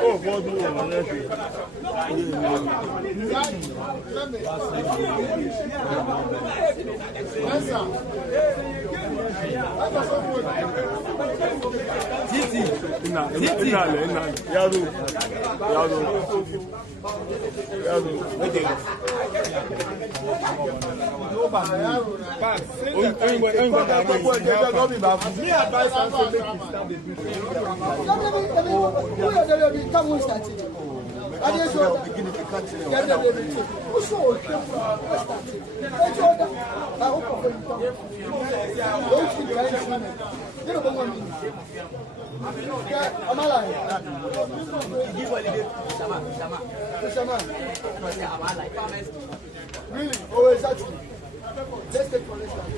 Oh, God, Titi. Really? Oh, exactly. Let's take for instance.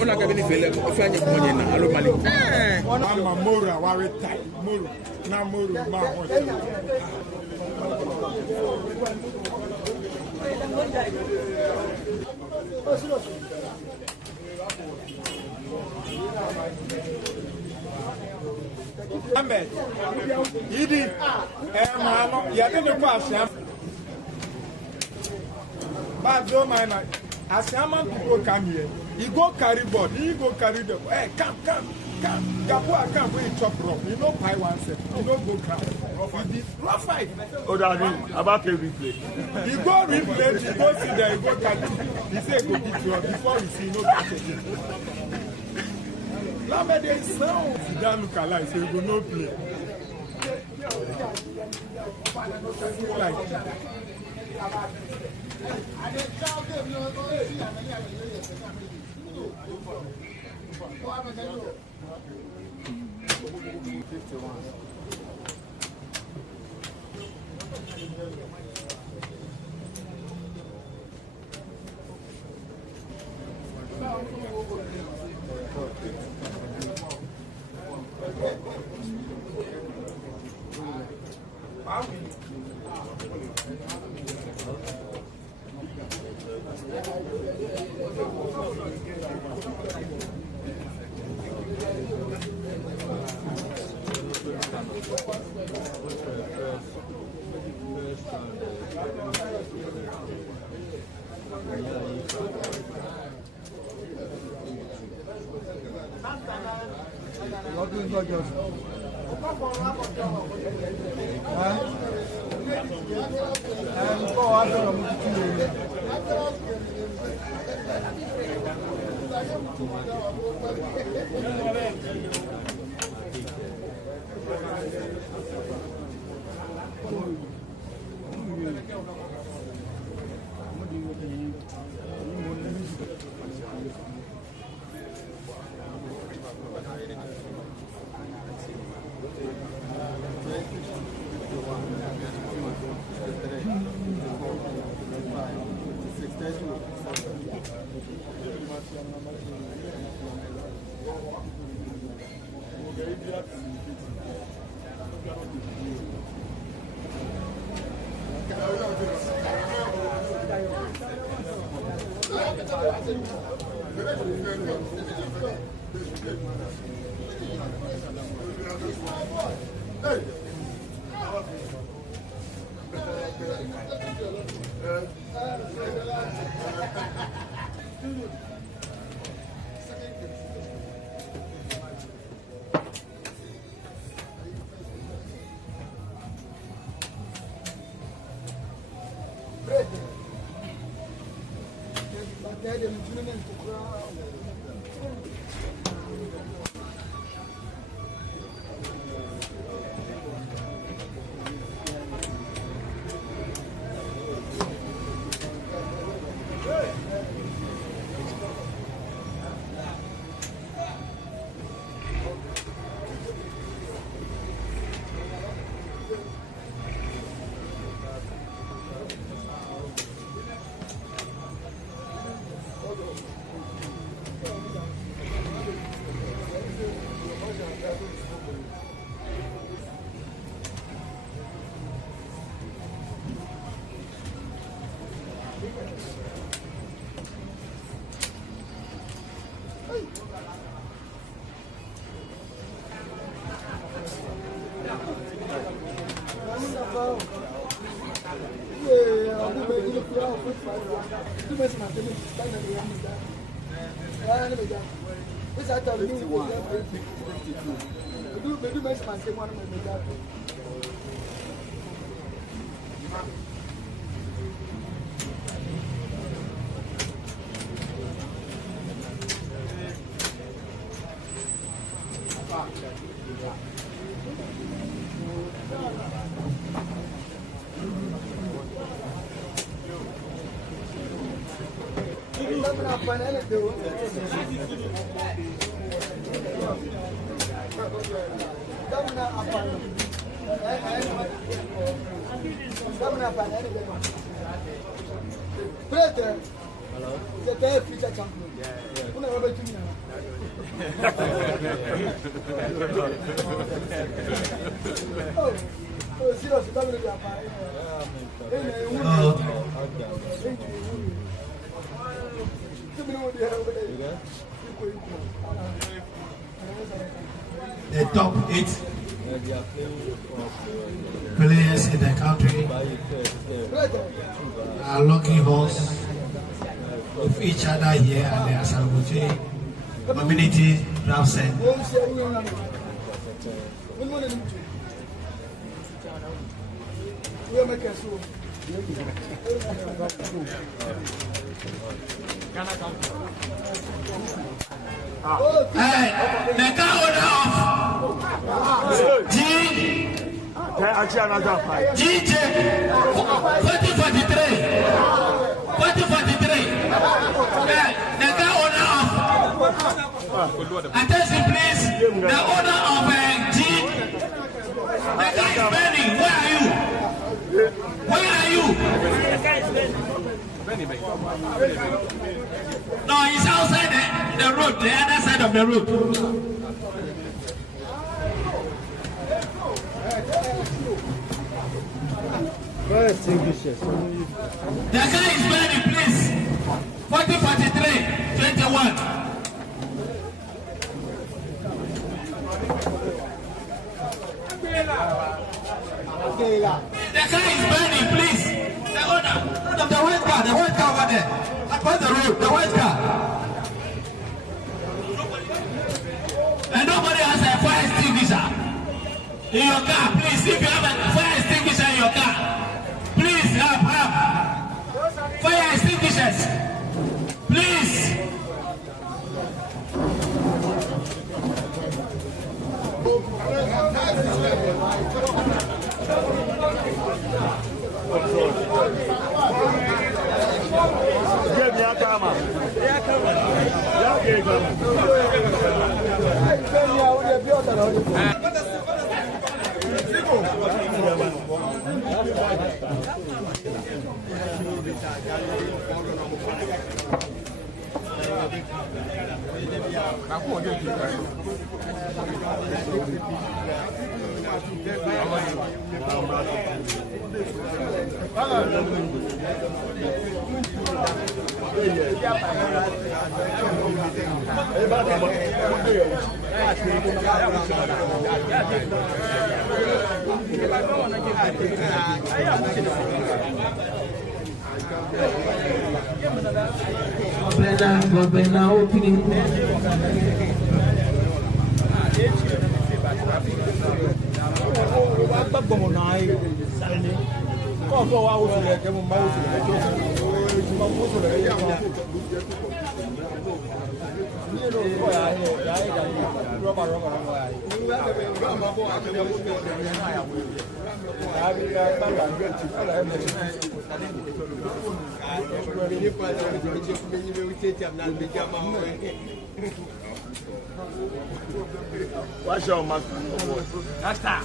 Ona kabini fele ufanye kumonye na alo mali. Mama Moro ware tai Moro na Moro ma ho. Ahmed Idi mano ya de ko asam. But don't mind as Yaman people come here, you go carry board, you go carry the hey, come. Gabua can't really chop rock. You know, pie one set. You don't go crap. Rough fight. Oh, that means about to replay. You go replay, you go see there, you go carry. He say go give you before you see no catch again. Now, but they sound. You don't look alike, so you go no play. Like. The top 8 players in the country are locking horns with each other here at the Asalbuche Community Draft Center. The owner of GJ 4043. The owner of attention please. The owner of G. The guy is burning. Where are you? Where are you? No, he's outside the road, the other side of the road. The guy is burning, please. 4043, 21. The guy is burning, please. The owner of the white car over there. Across the road, the white car. And nobody has a fire extinguisher in your car. Please, if you have a fire extinguisher in your car, please have fire extinguishers. Please. What's your mask? That's that.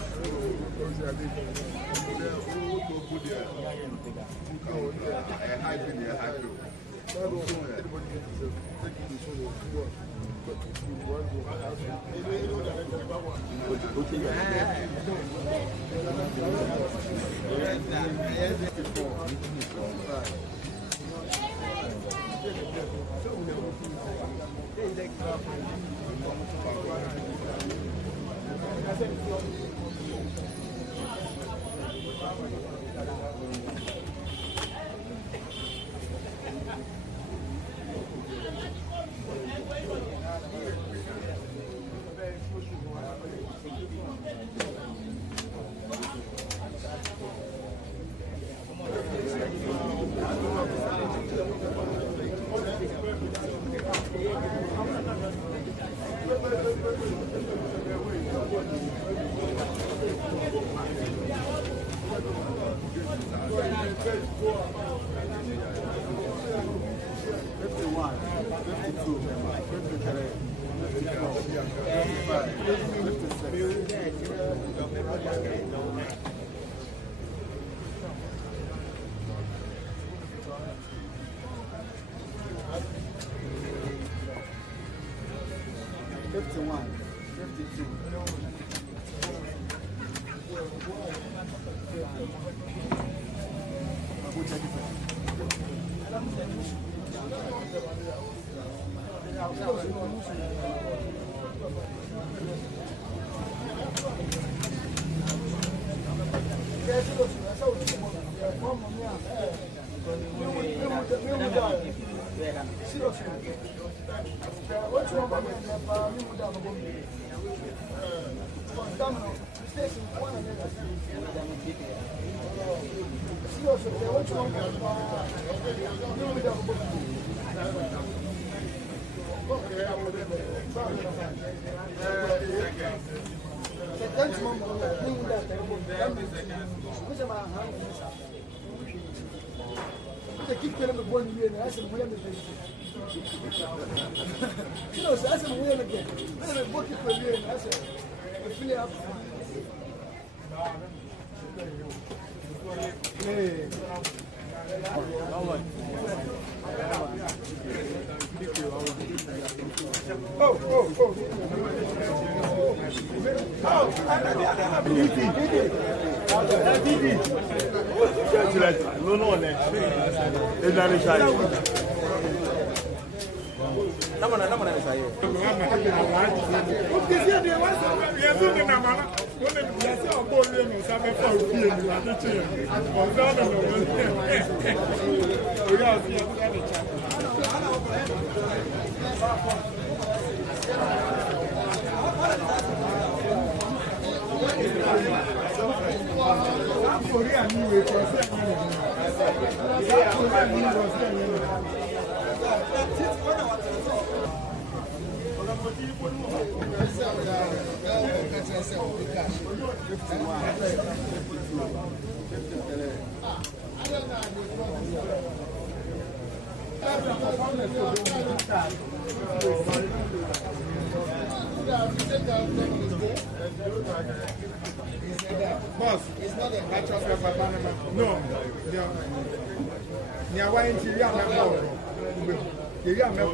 Boss, it's not a natural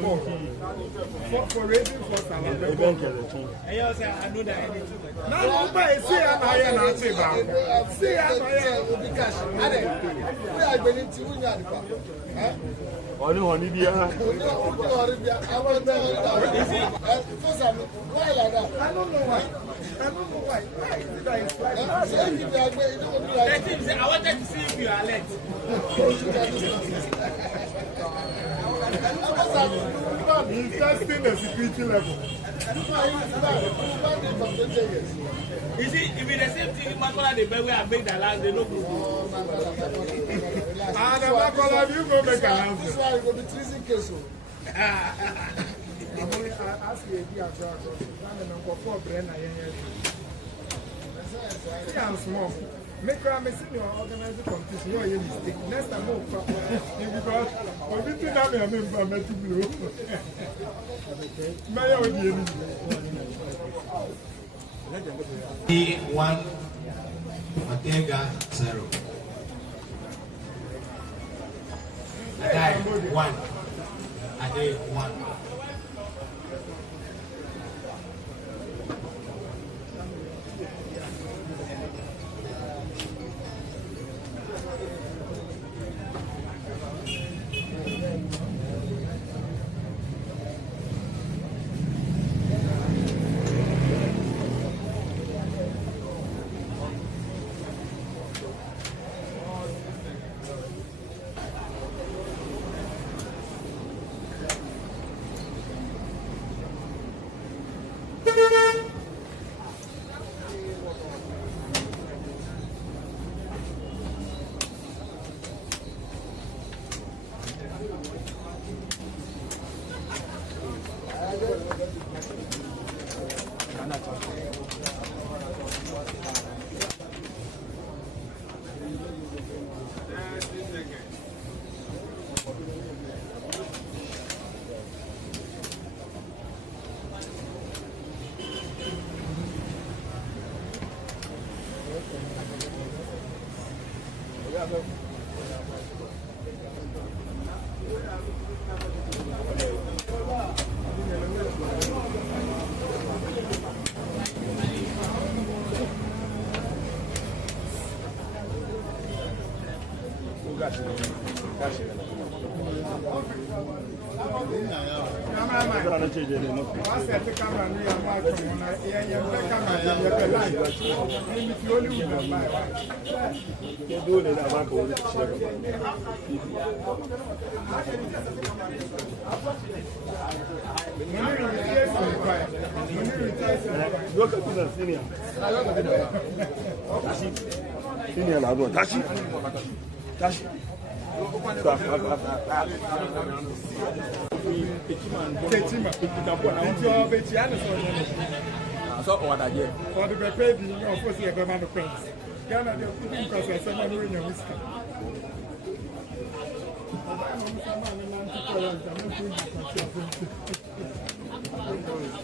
no. For raising for some. I know that anything. Now, see, I'm Only one idea. Why like that? I don't know why. Why is it that it's like that? I wanted to see if you are late. He's testing the security level. Is it if it's the same thing, Makola the way I make the last they look good. And the Makola, you go make an answer. This one will be treason case. ask you a dear brother, and for Brenna. I'm small. Make a message or organize a competition. You're a mistake. Next time, because everything I remember, I'm to blue. One, Matega 0. Adai 1. Adai 1.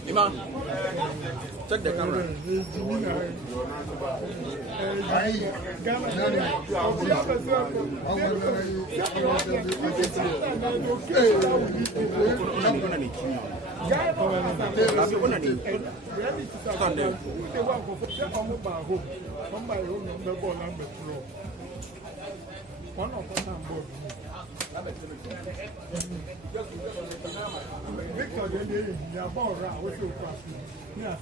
Ima, check the camera. Victor, they are born around. What's your question? Yes,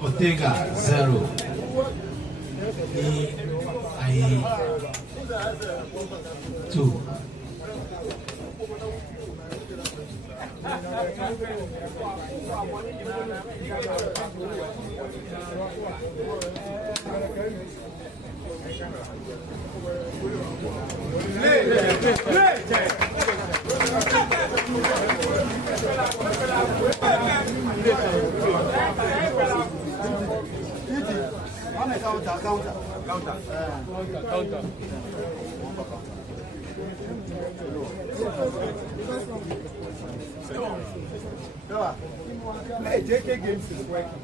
Ortega 0. I 2. Hey, JK Games is working.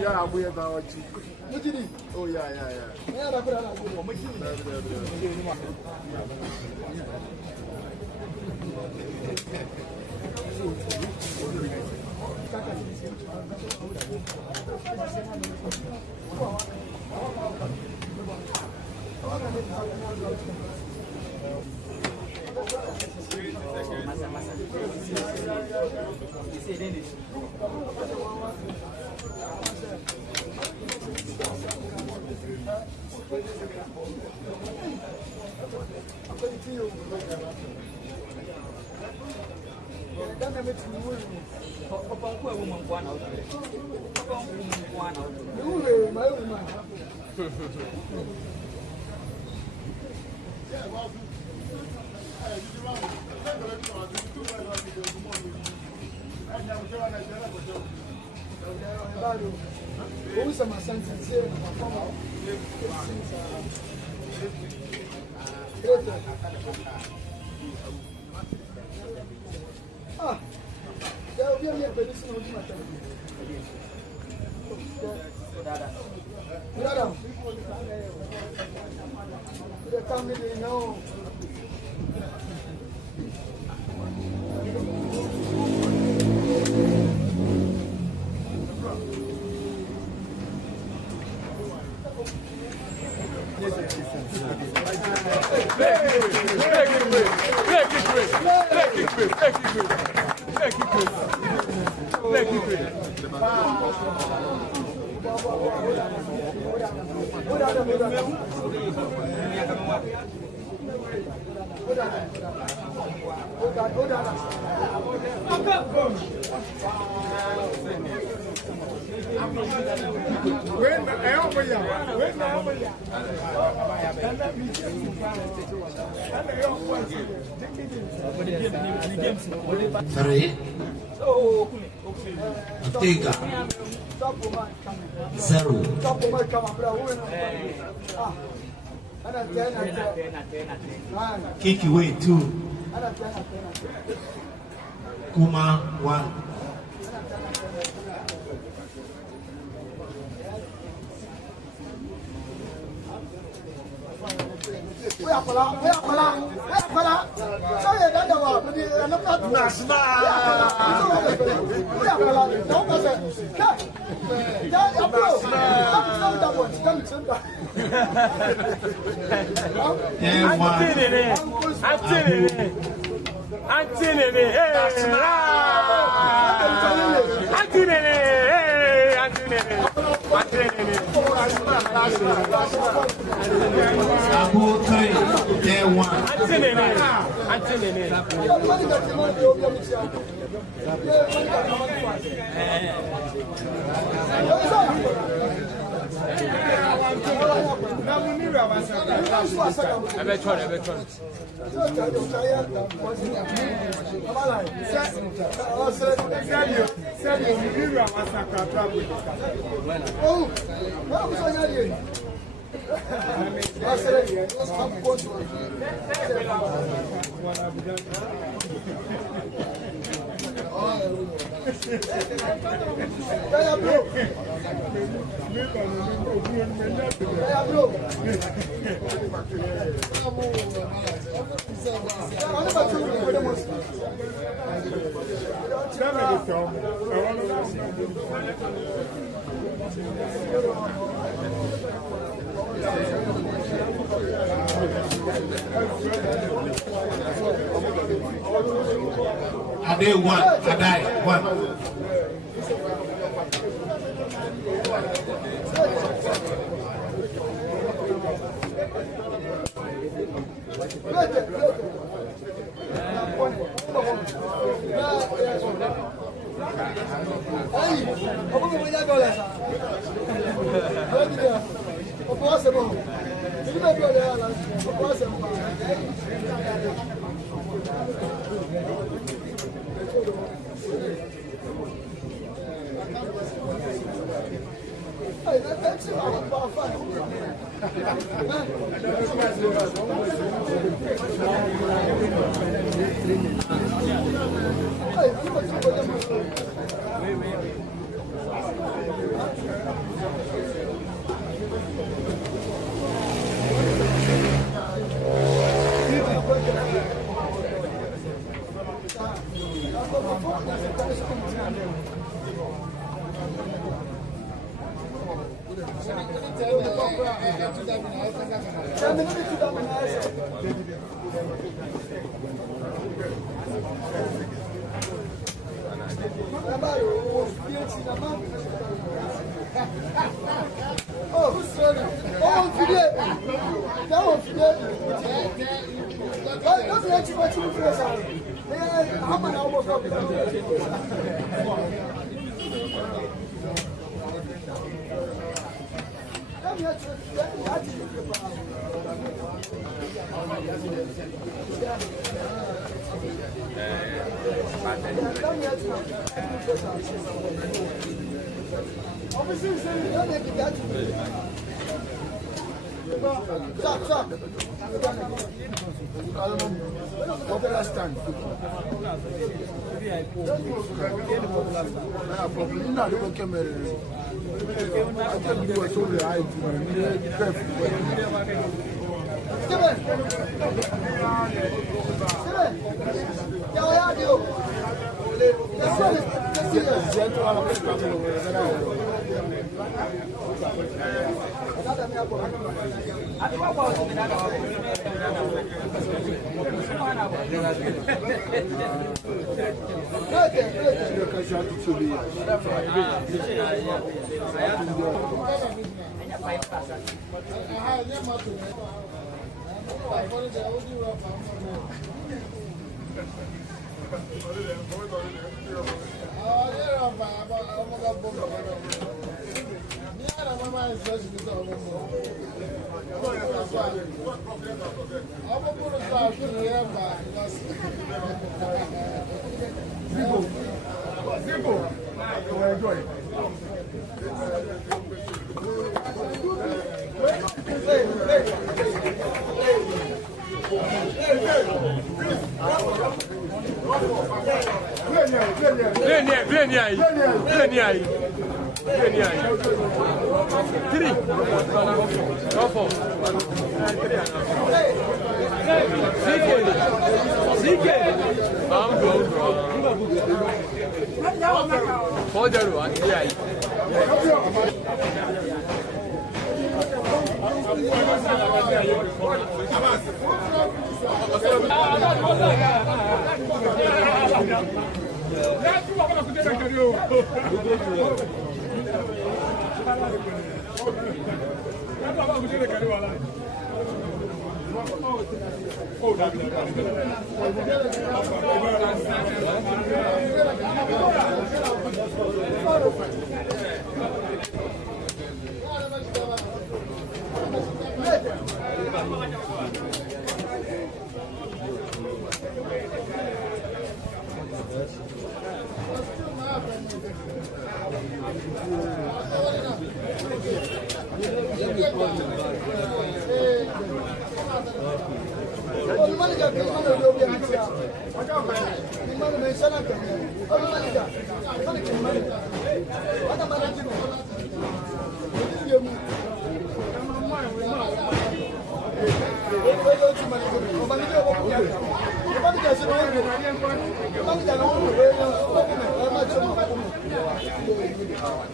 Yeah, we are now. Oh, yeah. Three. Tiga. Zero. Kick away 2. Kuma 1. Abu 3, day 1. Oh, Are they one? Are they one?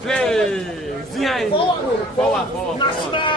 Play. Zion. Forward. National.